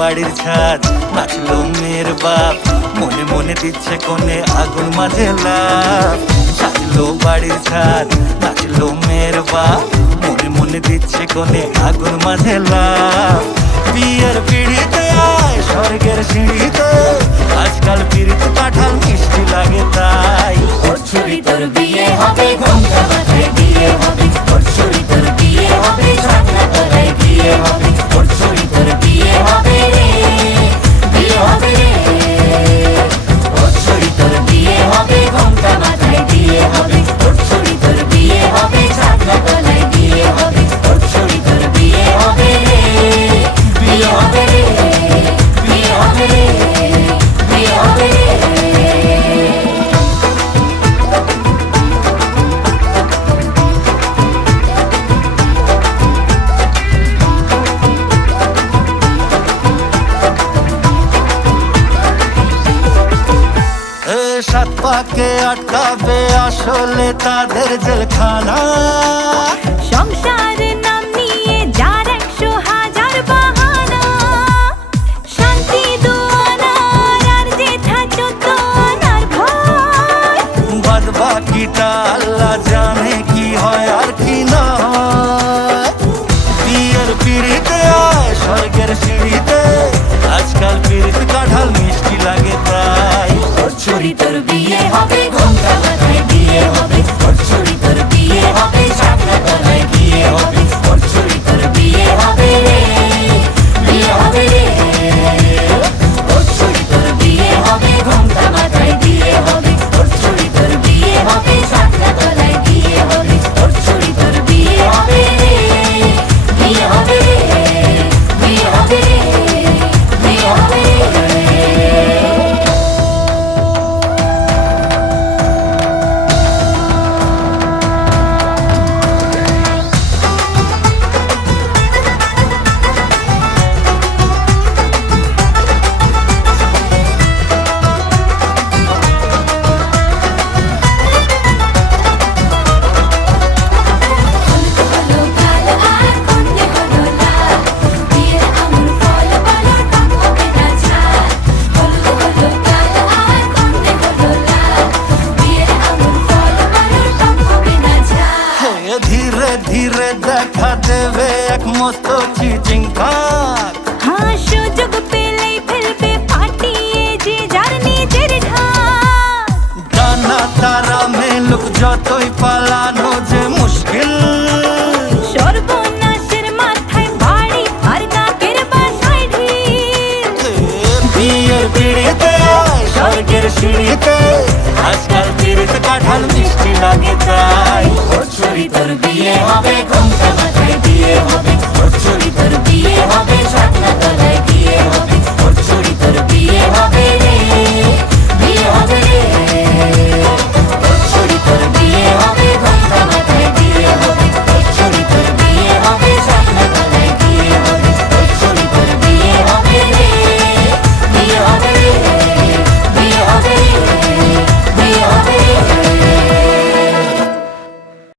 বাড়ির ছাদ, নাচলো মেয়ের বাপ, মনে মনে দিচ্ছে কোণে আগুন মাঝে লাভ। সাজলো বাড়ির ছাদ, নাচলো মেয়ের বাপ, মনে মনে দিচ্ছে কোণে আগুন মাঝে লাভ। বিয়ের পিড়িতে আয় স্বর্গের সিঁড়িতে, আজকাল পিড়িত কাঁঠাল মিষ্টি লাগে তাই। ওর ছুরি তোর বিয়ে হবে, ঘোমটা মাথায় বিয়ে হবে। ওর ছুরি তোর বিয়ে হবে, ছাগনা তলায় বিয়ে হবে। ওর ছুরি তোর বিয়ে হবে রে, বিয়ে হবে রে। ওর ছুরি তোর বিয়ে হবে, ঘোমটা মাথায় বিয়ে হবে। ওর ছুরি তোর বিয়ে হবে, ছাগনা তলায় বিয়ে হবে। ওর ছুরি তোর বিয়ে হবে রে, বিয়ে হবে রে, বিয়ে হবে রে, বিয়ে হবে রে। সাত পাকে আটকাবে আসলে তাদের জেলখানা। সংসারের নাম নিয়ে যার 100,000 বাহানা, শান্তি দুয়ানার আর যেথা চোদ্দ আনার ভয়। বাদ বাকিটা আল্লাহ জানে কি হয় আর কি না হয়। বিয়ের পিড়িতে আয় স্বর্গের সিঁড়িতে, আজকাল পিড়িত কাঁঠাল মিষ্টি লাগে তাই। ওর ছুরি তোর বিয়ে হবে, ঘোমটা মাথায় বিয়ে হবে। ওর ছুরি তোর বিয়ে হবে, ছাগনা তলায় বিয়ে হবে। ওর ছুরি তোর বিয়ে হবে রে, বিয়ে হবে রে। ওর ছুরি তোর বিয়ে হবে, ঘোমটা মাথায় বিয়ে হবে। ওর ছুরি তোর বিয়ে হবে, ছাগনা তলায় বিয়ে হবে। ওর ছুরি তোর বিয়ে হবে রে, বিয়ে হবে রে, বিয়ে হবে রে, বিয়ে হবে রে। ধীরে ধীরে দেখা দেবে এক মস্ত চিচিং খাক। হ্যাঁ, সুযোগ পেলেই ফেলবে ফাটিয়ে যে যার নিজের ঢাক। ডানা তারা মেলুক যতই পালানো যে মুশকিল। সর্বনাশের মাথায় বাড়ি আর কাকের বাসায় ঢিল। বিয়ের পিড়িতে আয় স্বর্গের সিঁড়িতে, আজকাল পিড়িত কাঁঠাল মিষ্টি লাগে তাই। ওর ছুরি তোর বিয়ে হবে, ঘোমটা মাথায় বিয়ে হবে। ওর ছুরি তোর বিয়ে হবে